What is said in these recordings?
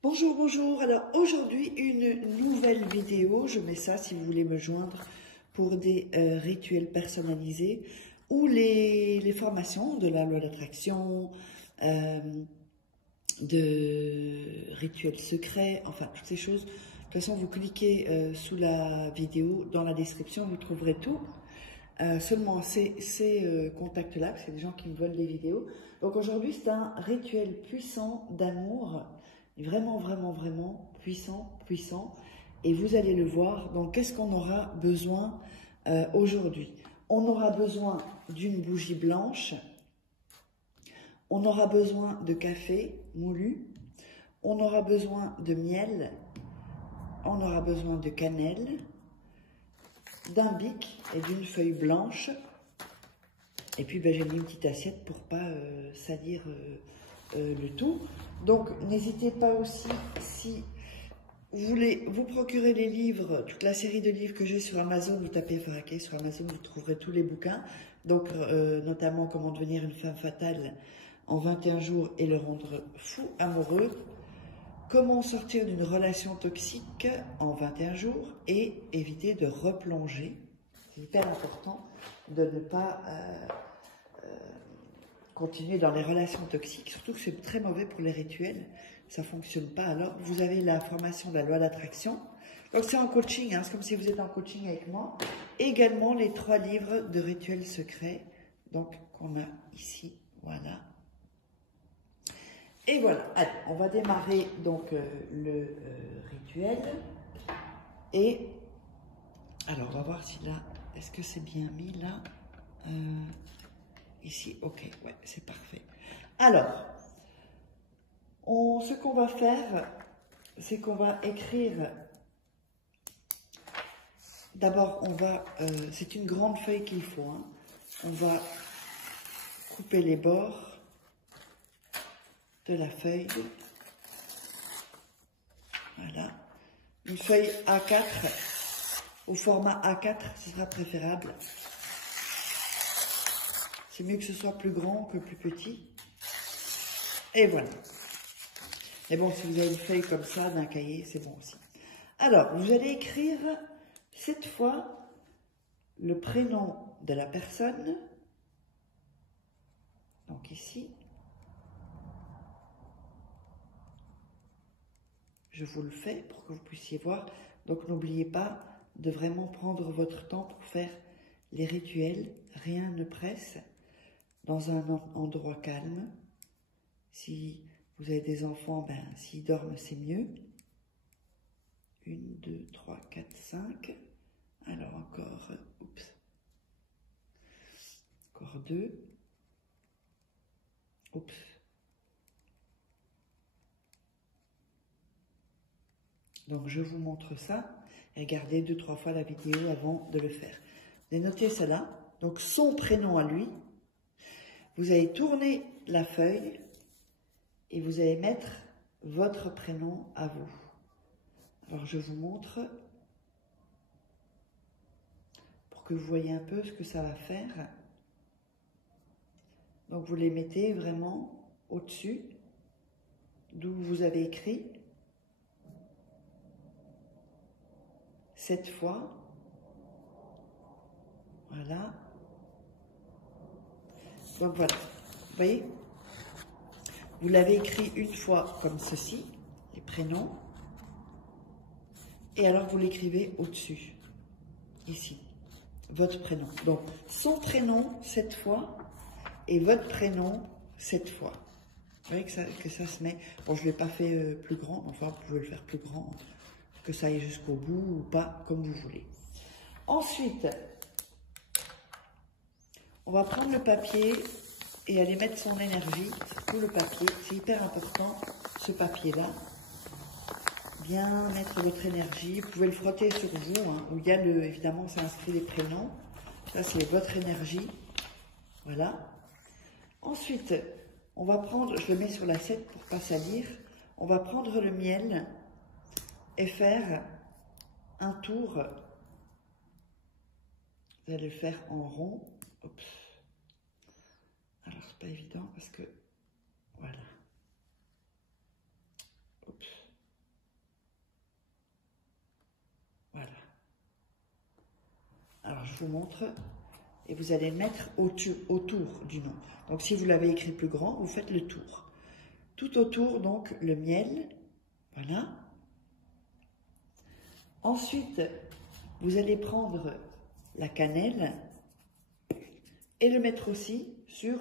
Bonjour, bonjour. Alors aujourd'hui, une nouvelle vidéo. Je mets ça si vous voulez me joindre pour des rituels personnalisés ou les formations de la loi d'attraction, de rituels secrets, enfin toutes ces choses. De toute façon, vous cliquez sous la vidéo, dans la description, vous trouverez tout. Seulement ces contacts-là, c'est des gens qui me veulent des vidéos. Donc aujourd'hui, c'est un rituel puissant d'amour, vraiment, vraiment, vraiment puissant, puissant. Et vous allez le voir. Donc, qu'est-ce qu'on aura besoin aujourd'hui? On aura besoin d'une bougie blanche. On aura besoin de café moulu. On aura besoin de miel. On aura besoin de cannelle, d'un bic et d'une feuille blanche. Et puis j'ai mis une petite assiette pour pas salir le tout. Donc n'hésitez pas aussi, si vous voulez vous procurer les livres, toute la série de livres que j'ai sur Amazon, vous tapez Faraké sur Amazon, vous trouverez tous les bouquins. Donc notamment Comment devenir une femme fatale en 21 jours et le rendre fou amoureux. Comment sortir d'une relation toxique en 21 jours et éviter de replonger. C'est hyper important de ne pas continuer dans les relations toxiques, surtout que c'est très mauvais pour les rituels, ça ne fonctionne pas. Alors, vous avez la formation de la loi d'attraction. Donc, c'est en coaching, hein, c'est comme si vous êtes en coaching avec moi. Également, les 3 livres de rituels secrets, donc qu'on a ici, voilà. Et voilà, allez, on va démarrer donc le rituel. Et alors, on va voir si là, est-ce que c'est bien mis là ici, ok, ouais, c'est parfait. Alors, ce qu'on va faire, c'est qu'on va écrire. D'abord, c'est une grande feuille qu'il faut. Hein. On va couper les bords de la feuille. Voilà. Une feuille A4, au format A4, ce sera préférable. C'est mieux que ce soit plus grand que plus petit. Et voilà. Mais bon, si vous avez une feuille comme ça, d'un cahier, c'est bon aussi. Alors, vous allez écrire cette fois le prénom de la personne. Donc ici. Je vous le fais pour que vous puissiez voir. Donc n'oubliez pas de vraiment prendre votre temps pour faire les rituels. Rien ne presse. Dans un endroit calme. Si vous avez des enfants, s'ils dorment, c'est mieux. 1, 2, 3, 4, 5. Alors encore, oups. Encore 2. Oups. Donc je vous montre ça. Et regardez 2-3 fois la vidéo avant de le faire. Vous avez noté cela. Donc son prénom à lui. Vous allez tourner la feuille et vous allez mettre votre prénom à vous. Alors je vous montre pour que vous voyez un peu ce que ça va faire. Donc vous les mettez vraiment au-dessus d'où vous avez écrit. Cette fois, voilà. Donc voilà, vous voyez, vous l'avez écrit une fois comme ceci, les prénoms, et alors vous l'écrivez au-dessus, ici, votre prénom. Donc son prénom cette fois, et votre prénom cette fois. Vous voyez que ça se met, bon je ne l'ai pas fait plus grand, enfin vous pouvez le faire plus grand, que ça aille jusqu'au bout ou pas, comme vous voulez. Ensuite, on va prendre le papier et aller mettre son énergie sur le papier. C'est hyper important, ce papier-là. Bien mettre votre énergie. Vous pouvez le frotter sur vous, hein, où il y a évidemment, ça inscrit les prénoms. Ça, c'est votre énergie. Voilà. Ensuite, on va prendre, je le mets sur l'assiette pour ne pas salir. On va prendre le miel et faire un tour. Vous allez le faire en rond. Oups. Alors, c'est pas évident parce que, voilà. Oups. je vous montre. Et vous allez le mettre autour du nom. Donc, si vous l'avez écrit plus grand, vous faites le tour. Tout autour, donc, le miel. Voilà. Ensuite, vous allez prendre la cannelle et le mettre aussi sur,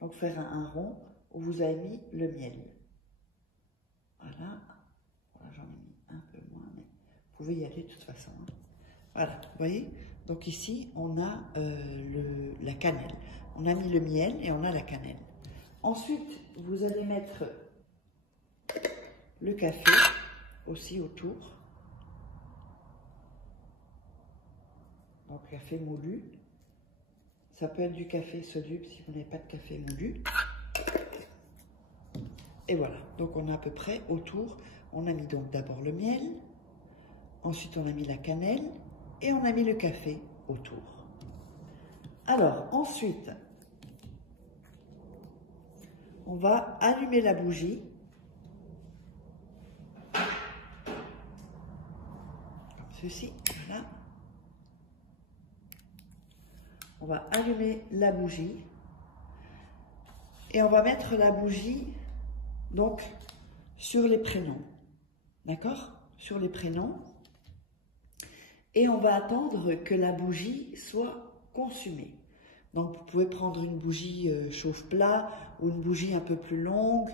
donc faire un rond où vous avez mis le miel. Voilà. Voilà, j'en ai mis un peu moins, mais vous pouvez y aller de toute façon. Hein. Voilà, vous voyez? Donc ici, on a la cannelle. On a mis le miel et on a la cannelle. Ensuite, vous allez mettre le café aussi autour. Donc café moulu. Ça peut être du café soluble si vous n'avez pas de café moulu. Et voilà, donc on a à peu près autour. On a mis donc d'abord le miel. Ensuite, on a mis la cannelle. Et on a mis le café autour. Alors, ensuite, on va allumer la bougie. Comme ceci, voilà. On va allumer la bougie. Et on va mettre la bougie, donc, sur les prénoms. D'accord? Sur les prénoms. Et on va attendre que la bougie soit consumée. Donc, vous pouvez prendre une bougie chauffe-plat ou une bougie un peu plus longue.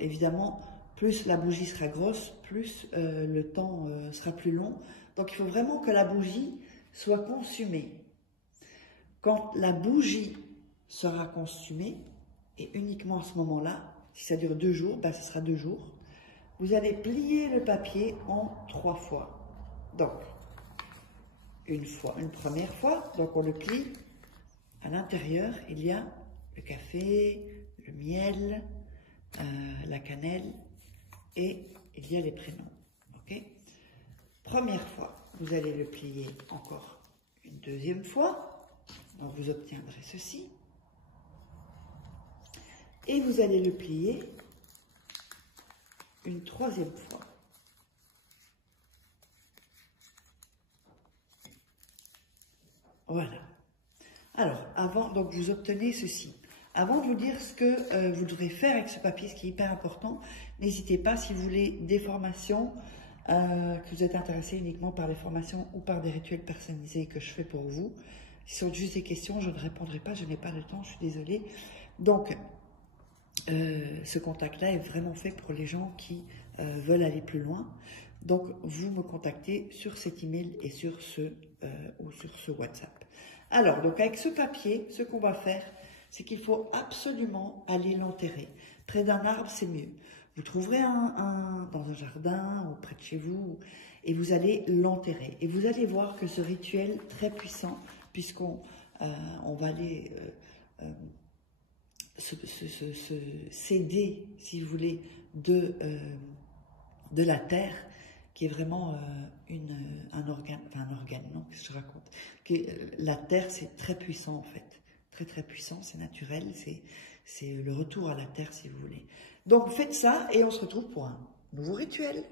Évidemment, plus la bougie sera grosse, plus le temps sera plus long. Donc, il faut vraiment que la bougie soit consumée. Quand la bougie sera consumée, et uniquement à ce moment-là, si ça dure 2 jours, ben, ce sera 2 jours, vous allez plier le papier en 3 fois. Donc, une première fois, donc on le plie. À l'intérieur, il y a le café, le miel, la cannelle et il y a les prénoms. Ok? Première fois, vous allez le plier encore une deuxième fois. Donc, vous obtiendrez ceci. Et vous allez le plier une troisième fois. Voilà. Alors, donc vous obtenez ceci. Avant de vous dire ce que vous devrez faire avec ce papier, ce qui est hyper important, n'hésitez pas si vous voulez des formations, que vous êtes intéressé uniquement par les formations ou par des rituels personnalisés que je fais pour vous. Si ce sont juste des questions, je ne répondrai pas, je n'ai pas de temps, je suis désolée. Donc, ce contact-là est vraiment fait pour les gens qui veulent aller plus loin. Donc, vous me contactez sur cet email et sur ce WhatsApp. Alors, donc avec ce papier, ce qu'on va faire, c'est qu'il faut absolument aller l'enterrer. Près d'un arbre, c'est mieux. Vous trouverez dans un jardin ou près de chez vous, et vous allez l'enterrer. Et vous allez voir que ce rituel très puissant, puisqu'on va aller s'aider, si vous voulez, de la terre, qui est vraiment un organe, non, qu'est-ce que je raconte? La terre, c'est très puissant en fait, très très puissant, c'est naturel, c'est le retour à la terre si vous voulez. Donc faites ça et on se retrouve pour un nouveau rituel.